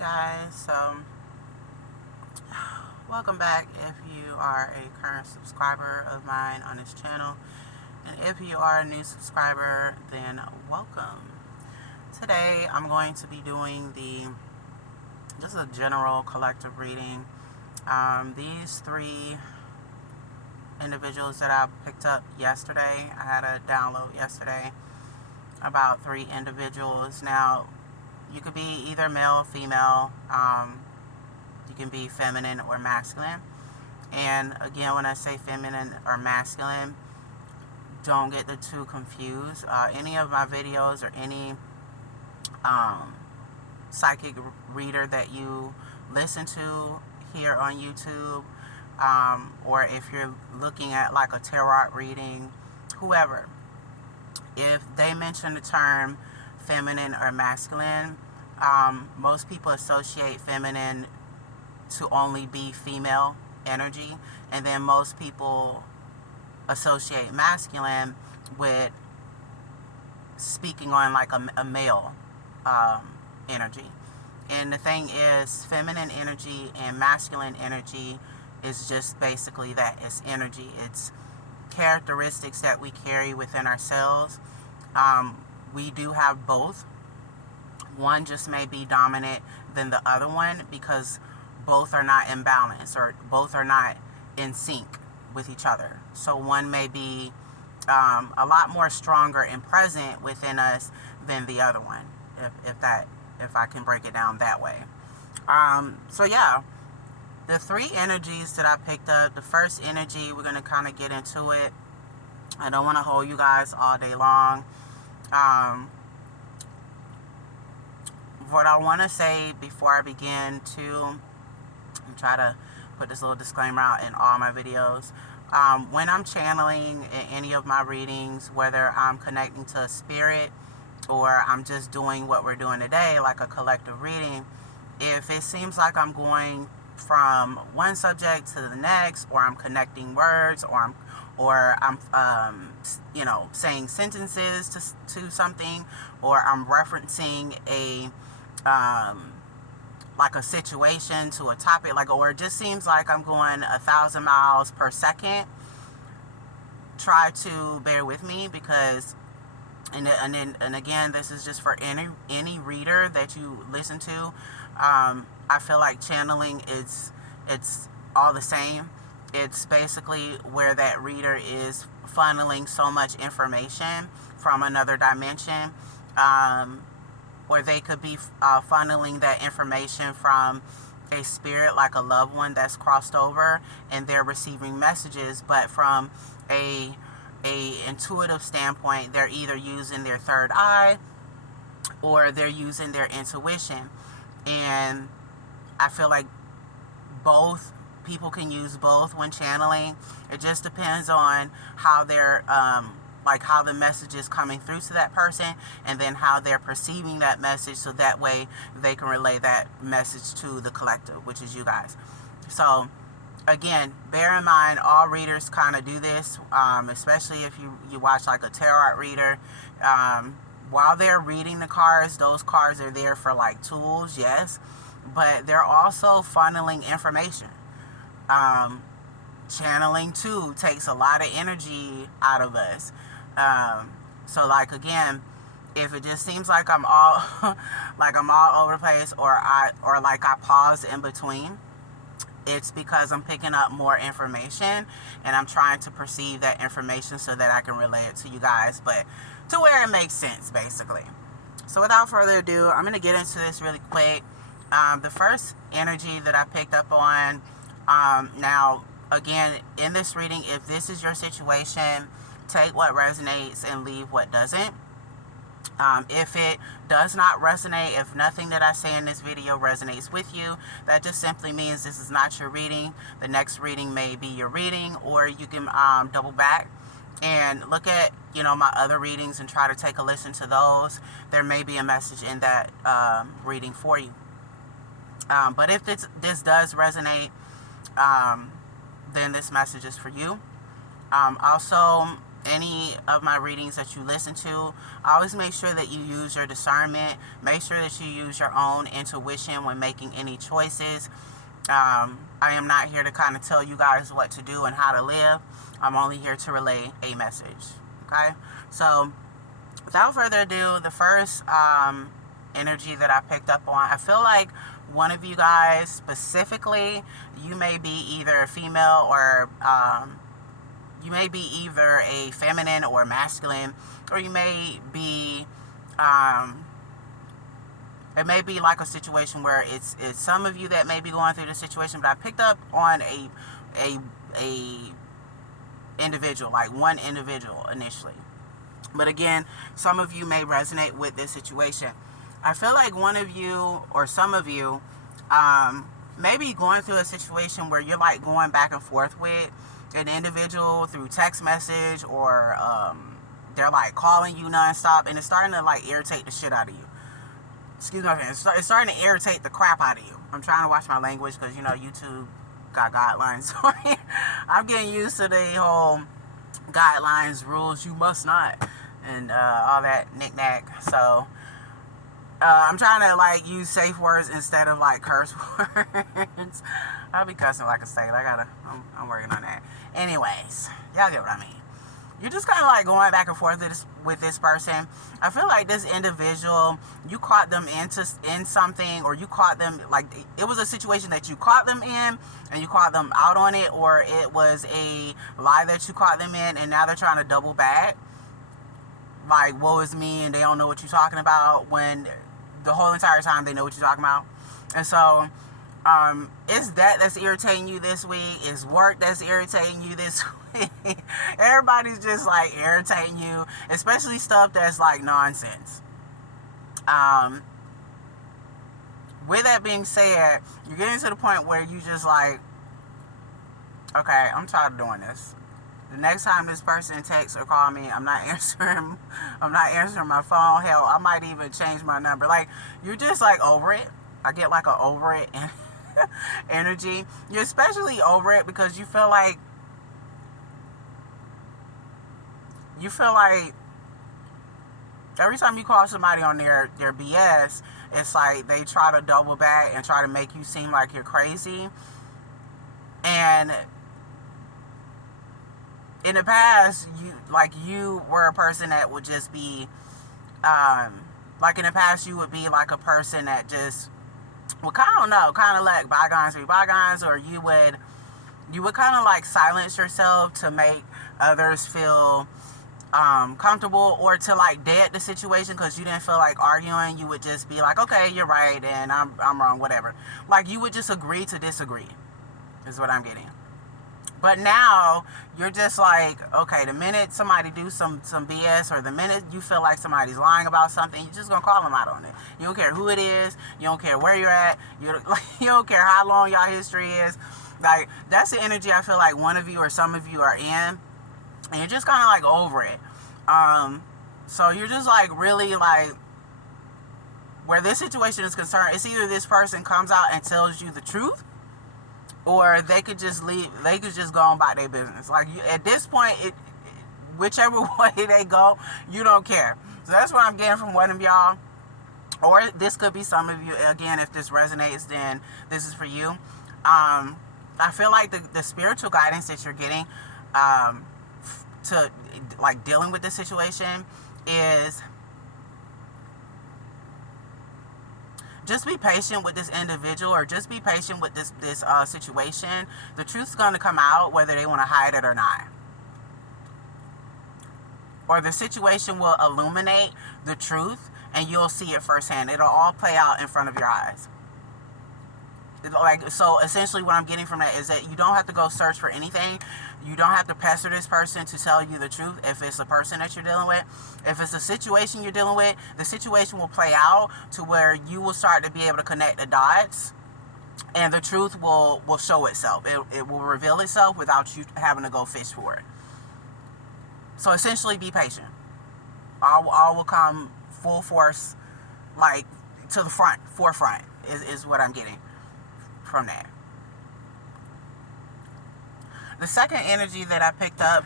guys, welcome back if you are a current subscriber of mine on this channel, and if you are a new subscriber, then welcome. Today I'm going to be doing just a general collective reading. These three individuals that I picked up yesterday, I had a download yesterday about three individuals. Now, you could be either male or female. You can be feminine or masculine. And again, when I say feminine or masculine, don't get the two confused. Any of my videos or any psychic reader that you listen to here on YouTube, or if you're looking at like a tarot reading, whoever, if they mention the term feminine or masculine, most people associate feminine to only be female energy, and then most people associate masculine with speaking on like a male energy. And the thing is, feminine energy and masculine energy is just basically that. It's energy. It's characteristics that we carry within ourselves. We do have both. One just may be dominant than the other one because both are not in balance, or both are not in sync with each other. So one may be a lot more stronger and present within us than the other one, if I can break it down that way. So yeah, the three energies that I picked up. The first energy, we're going to kind of get into it. I don't want to hold you guys all day long. What I want to say before I begin to try to put this little disclaimer out in all my videos. When I'm channeling in any of my readings, whether I'm connecting to a spirit or I'm just doing what we're doing today, like a collective reading, if it seems like I'm going from one subject to the next, or I'm connecting words, or I'm saying sentences to something, or I'm referencing like a situation to a topic, or it just seems like I'm going 1,000 miles per second, try to bear with me, because and again, this is just for any reader that you listen to. I feel like channeling it's all the same. It's basically where that reader is funneling so much information from another dimension, or they could be funneling that information from a spirit, like a loved one that's crossed over, and they're receiving messages. But from a intuitive standpoint, they're either using their third eye or they're using their intuition. And I feel like both people can use both when channeling. It just depends on how they're how the message is coming through to that person, and then how they're perceiving that message, so that way they can relay that message to the collective, which is you guys. So again, bear in mind, all readers kind of do this, especially if you watch like a tarot reader. While they're reading the cards, those cards are there for like tools, yes, but they're also funneling information. Channeling too takes a lot of energy out of us. So like, again, if it just seems like I'm all over the place, or I pause in between, it's because I'm picking up more information and I'm trying to perceive that information so that I can relay it to you guys, but to where it makes sense, basically. So without further ado, I'm going to get into this really quick. The first energy that I picked up on, now again, in this reading, if this is your situation, take what resonates and leave what doesn't. If it does not resonate, if nothing that I say in this video resonates with you, that just simply means this is not your reading. The next reading may be your reading, or you can double back and look at my other readings and try to take a listen to those. There may be a message in that reading for you. But if this does resonate, then this message is for you. Also, any of my readings that you listen to, always make sure that you use your discernment. Make sure that you use your own intuition when making any choices. I am not here to kind of tell you guys what to do and how to live. I'm only here to relay a message. Okay? So, without further ado, the first energy that I picked up on, I feel like one of you guys specifically, you may be either female or you may be either a feminine or masculine, or you may be it may be like a situation where it's some of you that may be going through the situation, but I picked up on a individual, like one individual initially. But again, some of you may resonate with this situation. I feel like one of you or some of you may be going through a situation where you're like going back and forth with an individual through text message, or they're like calling you nonstop, and it's starting to like irritate the shit out of you. Excuse me, it's starting to irritate the crap out of you. I'm trying to watch my language because, you know, YouTube got guidelines. I'm getting used to the whole guidelines, rules, you must not, and all that knick-knack. So I'm trying to like use safe words instead of like curse words. I'll be cussing like a sailor. I'm working on that. Anyways, y'all get what I mean. You're just kind of like going back and forth with this person. I feel like this individual, you caught them in something, or you caught them, like it was a situation that you caught them in and you caught them out on it, or it was a lie that you caught them in, and now they're trying to double back. Like, woe is me, and they don't know what you're talking about, when the whole entire time they know what you're talking about. And so it's that's irritating you this week. It's work that's irritating you this week. Everybody's just like irritating you, especially stuff that's like nonsense. With that being said, you're getting to the point where you just like, okay, I'm tired of doing this. The next time this person texts or call me, I'm not answering my phone. Hell, I might even change my number. Like, you're just like over it. I get like a over it energy. You're especially over it because you feel like every time you call somebody on their BS, it's like they try to double back and try to make you seem like you're crazy. And in the past, you were a person that would just be like in the past you would be like a person that just, well, kind of let bygones be bygones, or you would kind of like silence yourself to make others feel comfortable, or to like dead the situation because you didn't feel like arguing. You would just be like, okay, you're right and I'm wrong, whatever. Like, you would just agree to disagree is what I'm getting. But now you're just like, okay, the minute somebody do some BS, or the minute you feel like somebody's lying about something, you're just gonna call them out on it. You don't care who it is. You don't care where you're at. You don't care how long y'all history is. Like, that's the energy I feel like one of you or some of you are in, and you're just kind of like over it. So you're just like really like, where this situation is concerned, it's either this person comes out and tells you the truth, or they could just leave. They could just go on about their business. Like, at this point, whichever way they go, you don't care. So that's what I'm getting from one of y'all. Or this could be some of you. Again, if this resonates, then this is for you. I feel like the spiritual guidance that you're getting to like dealing with this situation is just be patient with this individual, or just be patient with this situation. The truth's going to come out whether they want to hide it or not. Or the situation will illuminate the truth and you'll see it firsthand. It'll all play out in front of your eyes. Like, so essentially what I'm getting from that is that you don't have to go search for anything. You don't have to pester this person to tell you the truth if it's a person that you're dealing with. If it's a situation you're dealing with, the situation will play out to where you will start to be able to connect the dots, and the truth will show itself. It will reveal itself without you having to go fish for it. So essentially, be patient. All will come full force, like to the forefront is what I'm getting from that. The second energy that I picked up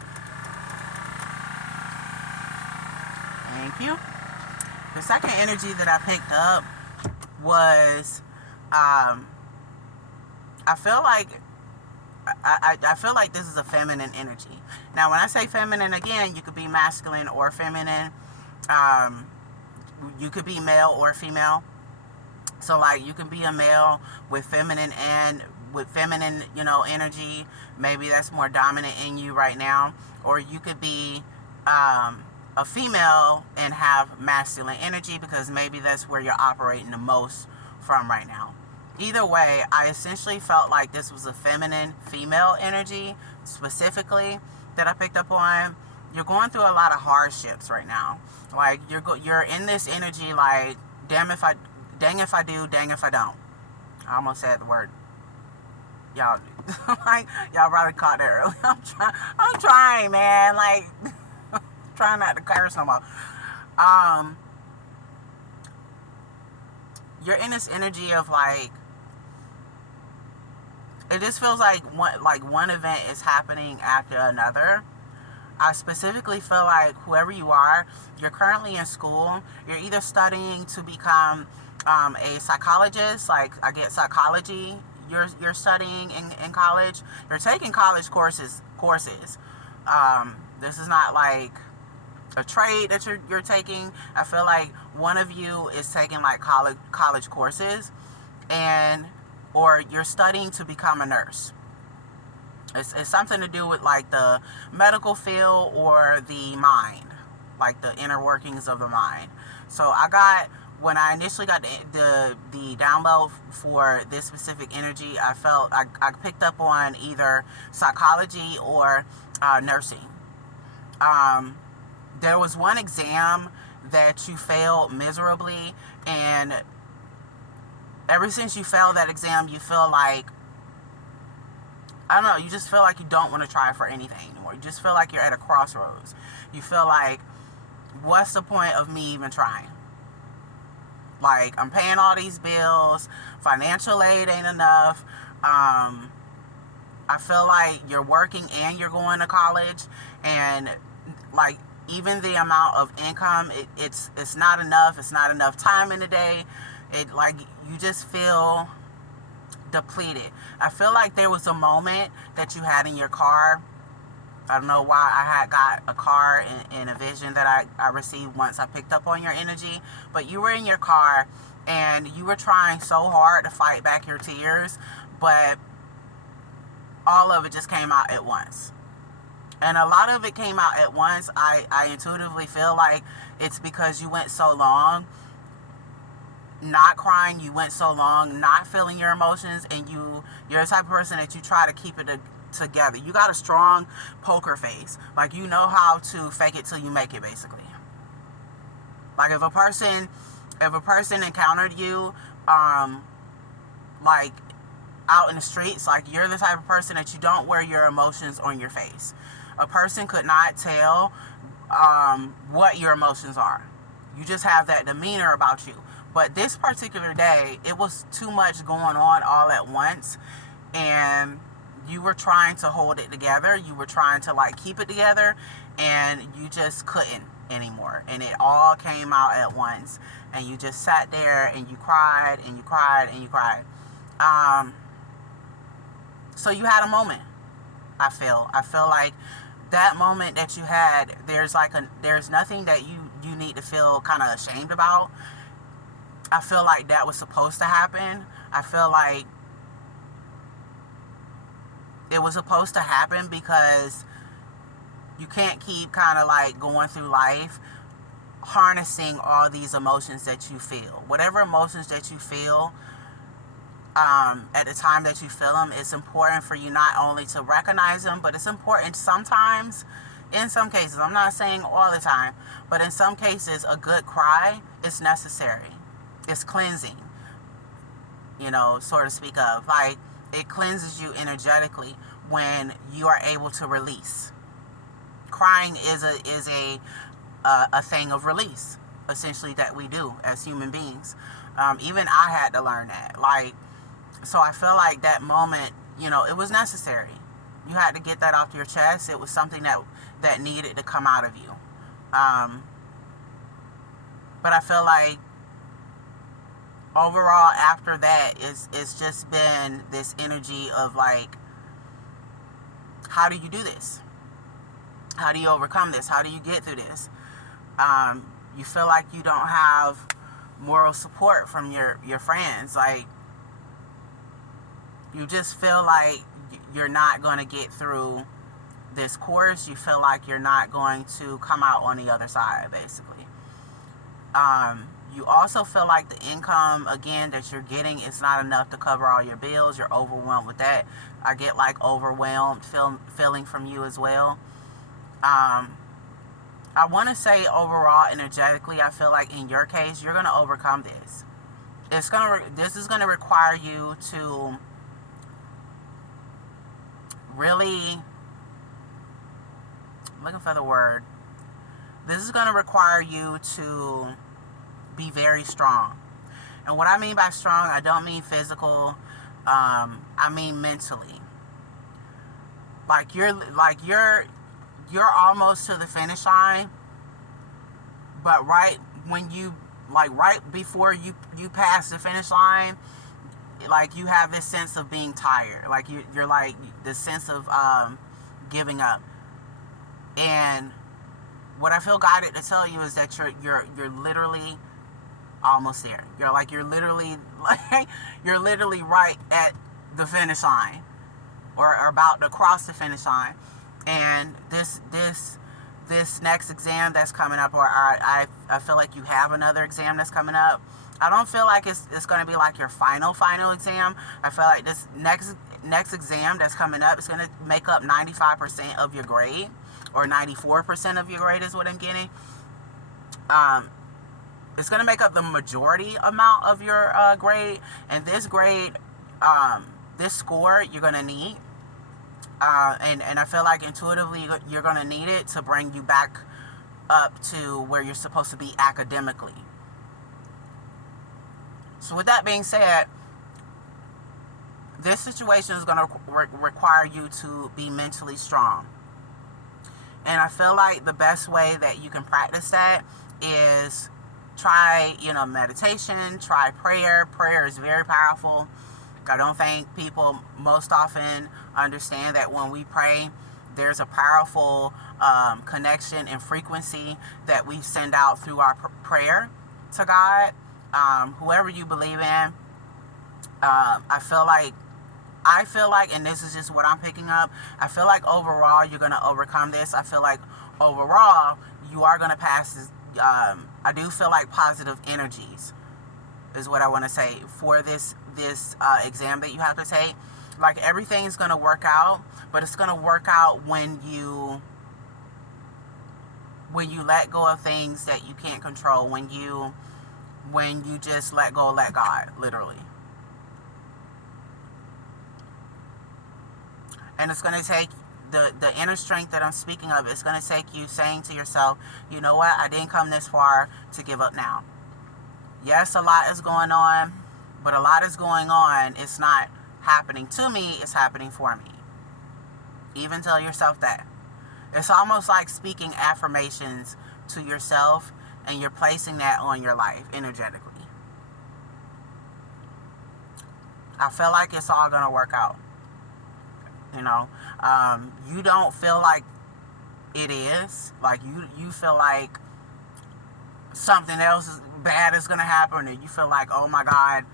Thank you. The second energy that I picked up was, I feel like I feel like this is a feminine energy. Now, when I say feminine, again, you could be masculine or feminine. You could be male or female. So, like, you can be a male with feminine energy. Maybe that's more dominant in you right now. Or you could be a female and have masculine energy, because maybe that's where you're operating the most from right now. Either way, I essentially felt like this was a feminine female energy specifically that I picked up on. You're going through a lot of hardships right now. Like, you're in this energy like, dang if I do, dang if I don't. I almost said the word. Y'all, like, y'all probably caught that early. I'm trying, man. Like, trying not to curse no more. You're in this energy of like, it just feels like one event is happening after another. I specifically feel like whoever you are, you're currently in school. You're either studying to become a psychologist, like I get psychology. You're studying in college. You're taking college courses. This is not like a trade that you're taking. I feel like one of you is taking like college courses, or you're studying to become a nurse. It's something to do with like the medical field or the mind, like the inner workings of the mind. So when I initially got the download for this specific energy, I felt I picked up on either psychology or nursing. There was one exam that you failed miserably, and ever since you failed that exam, you feel like, I don't know, you just feel like you don't want to try for anything anymore. You just feel like you're at a crossroads. You feel like, what's the point of me even trying? Like, I'm paying all these bills, financial aid ain't enough. I feel like you're working and you're going to college, and like, even the amount of income, it's not enough. It's not enough time in the day. Like, you just feel depleted. I feel like there was a moment that you had in your car. I don't know why I had got a car in a vision that I received once I picked up on your energy, but you were in your car and you were trying so hard to fight back your tears, but all of it just came out at once. And a lot of it came out at once. I intuitively feel like it's because you went so long not crying, you went so long not feeling your emotions, and you're the type of person that you try to keep it together. You got a strong poker face. Like, you know how to fake it till you make it, basically. Like, if a person encountered you like out in the streets, like, you're the type of person that you don't wear your emotions on your face. A person could not tell what your emotions are. You just have that demeanor about you. But this particular day, it was too much going on all at once, and you were trying to hold it together. You were trying to like keep it together, and you just couldn't anymore. And it all came out at once, and you just sat there and you cried and you cried and you cried. So you had a moment. I feel like that moment that you had, there's nothing that you need to feel kind of ashamed about. I feel like that was supposed to happen. I feel like it was supposed to happen because you can't keep kind of like going through life harnessing all these emotions that you feel. Whatever emotions that you feel at the time that you feel them, it's important for you not only to recognize them, but it's important sometimes, in some cases, I'm not saying all the time, but in some cases, a good cry is necessary. It's cleansing, so to speak of. Like, it cleanses you energetically when you are able to release. Crying is a thing of release, essentially, that we do as human beings. Even I had to learn that. Like, so I feel like that moment, it was necessary. You had to get that off your chest. It was something that needed to come out of you. But I feel like overall after that, it's just been this energy of like, how do you do this? How do you overcome this? How do you get through this? You feel like you don't have moral support from your friends. Like, you just feel like you're not going to get through this course. You feel like you're not going to come out on the other side, basically. You also feel like the income, again, that you're getting is not enough to cover all your bills. You're overwhelmed with that. I get like overwhelmed feeling from you as well. I want to say overall, energetically, I feel like in your case, you're going to overcome this. This is going to require you to really, looking for the word. This is going to require you to be very strong. And what I mean by strong, I don't mean physical. I mean mentally. Like you're almost to the finish line, but right before you pass the finish line, like you have this sense of being tired. Like you're like this sense of giving up. And what I feel guided to tell you is that you're literally almost there. You're literally right at the finish line, or about to cross the finish line. And this next exam that's coming up, or I feel like you have another exam that's coming up. I don't feel like it's going to be like your final exam. I feel like this next exam that's coming up is going to make up 95% of your grade, or 94% of your grade is what I'm getting. It's going to make up the majority amount of your grade, and this grade, this score you're going to need. And I feel like intuitively you're going to need it to bring you back up to where you're supposed to be academically. So with that being said, this situation is going to require you to be mentally strong. And I feel like the best way that you can practice that is try, meditation, try prayer. Prayer is very powerful. I don't think people most often understand that when we pray, there's a powerful connection and frequency that we send out through our prayer to God. Whoever you believe in, I feel like, and this is just what I'm picking up, I feel like overall you're going to overcome this. I feel like overall you are going to pass this. I do feel like positive energies is what I want to say for this exam that you have to take. Like, everything's going to work out, but it's going to work out when you let go of things that you can't control, when you just let go, let God, literally. And it's going to take the inner strength that I'm speaking of. It's going to take you saying to yourself, you know what, I didn't come this far to give up now. Yes, a lot is going on, but a lot is going on. It's not happening to me, it's happening for me. Even tell yourself that. It's almost like speaking affirmations to yourself, and you're placing that on your life energetically. I feel like it's all going to work out. You don't feel like it is. Like, you feel like something else bad is going to happen, and you feel like, oh my God,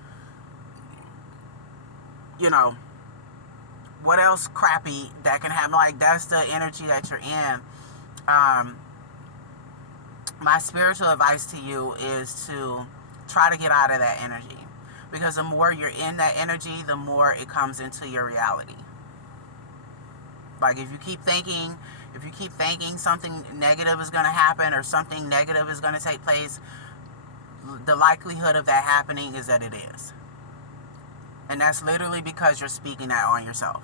what else crappy that can happen? Like, that's the energy that you're in. My spiritual advice to you is to try to get out of that energy, because the more you're in that energy, the more it comes into your reality. Like, if you keep thinking something negative is going to happen, or something negative is going to take place, the likelihood of that happening is that it is. And that's literally because you're speaking that on yourself.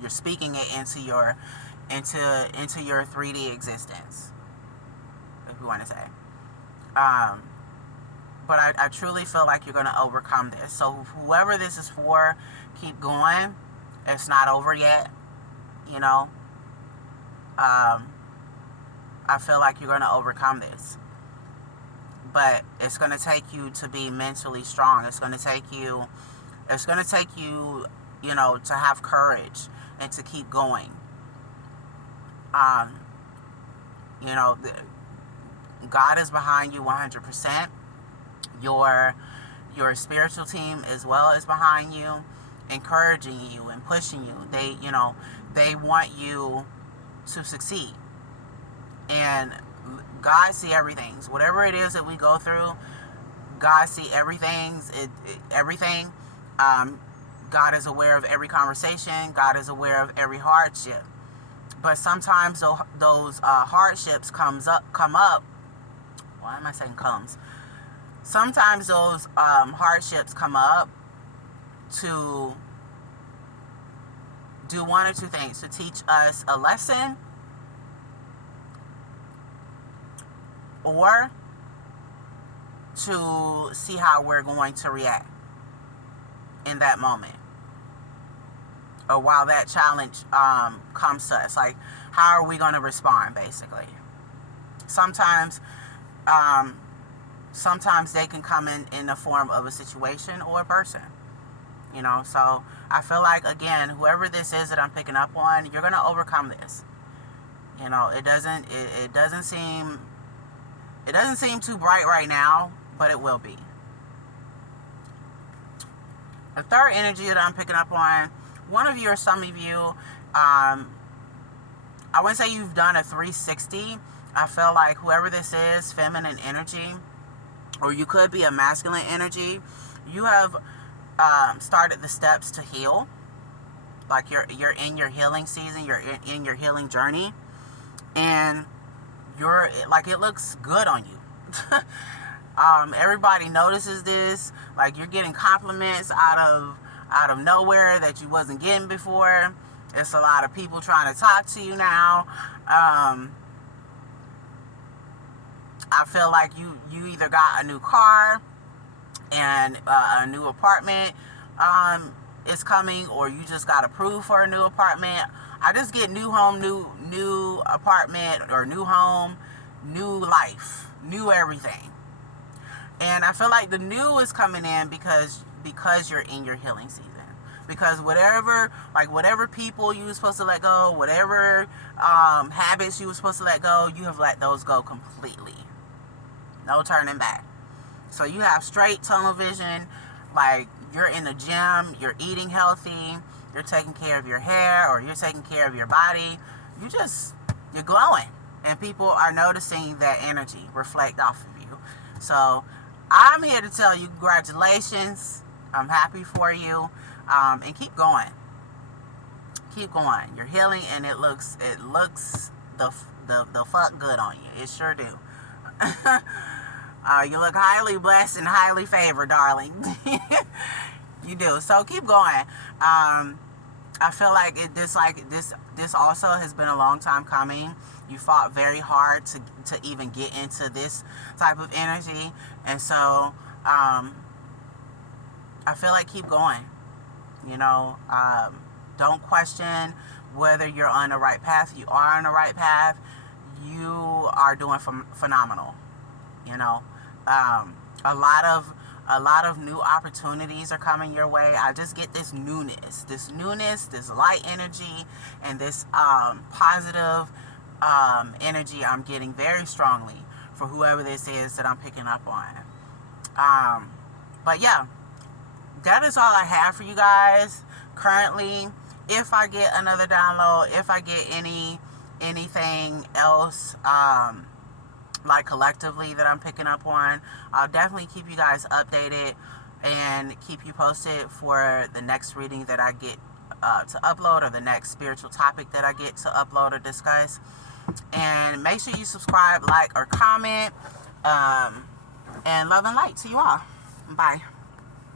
You're speaking it into your 3D existence, if you want to say. But I truly feel like you're going to overcome this. So whoever this is for, keep going. It's not over yet. I feel like you're going to overcome this. but it's going to take you to be mentally strong. It's going to take you, you know, to have courage and to keep going. You know, God is behind you 100%. Your spiritual team as well is behind you, encouraging you and pushing you. They, you know, they want you to succeed. And God see everything. Whatever it is that we go through, God see everything. Everything. God is aware of every conversation. God is aware of every hardship. But sometimes those hardships come up. Why am I saying comes? Sometimes those hardships come up to do one or two things: to teach us a lesson, or to see how we're going to react in that moment, or while that challenge comes to us. Like, how are we going to respond, basically? Sometimes they can come in the form of a situation or a person, you know. So I feel like, again, whoever this is that I'm picking up on, you're going to overcome this. You know, it doesn't seem too bright right now, but it will be. The third energy that I'm picking up on, one of you or some of you, I wouldn't say you've done a 360. I feel like whoever this is, feminine energy, or you could be a masculine energy, you have started the steps to heal. Like, you're in your healing season, you're in your healing journey, and you're like, it looks good on you. Everybody notices this. Like, you're getting compliments out of nowhere that you wasn't getting before. It's a lot of people trying to talk to you now. I feel like you either got a new car and a new apartment is coming, or you just got approved for a new apartment. I just get new home, new apartment, or new home, new life, new everything. And I feel like the new is coming in because you're in your healing season. Because whatever people you were supposed to let go, whatever habits you were supposed to let go, you have let those go completely. No turning back. So you have straight tunnel vision. Like, you're in the gym, you're eating healthy, you're taking care of your hair, or you're taking care of your body. You're glowing. And people are noticing that energy reflect off of you. So I'm here to tell you, congratulations. I'm happy for you. And keep going. Keep going. You're healing, and it looks the fuck good on you. It sure do. You look highly blessed and highly favored, darling. You do. So keep going. I feel like this also has been a long time coming. You fought very hard to even get into this type of energy, and so I feel like keep going. You know, don't question whether you're on the right path. You are on the right path. You are doing phenomenal. You know, a lot of new opportunities are coming your way. I just get this newness, this light energy, and this positive energy I'm getting very strongly for whoever this is that I'm picking up on. But yeah, that is all I have for you guys currently. If I get another download, if I get anything else like collectively that I'm picking up on, I'll definitely keep you guys updated and keep you posted for the next reading that I get to upload, or the next spiritual topic that I get to upload or discuss. And make sure you subscribe, like, or comment. And love and light to you all. Bye.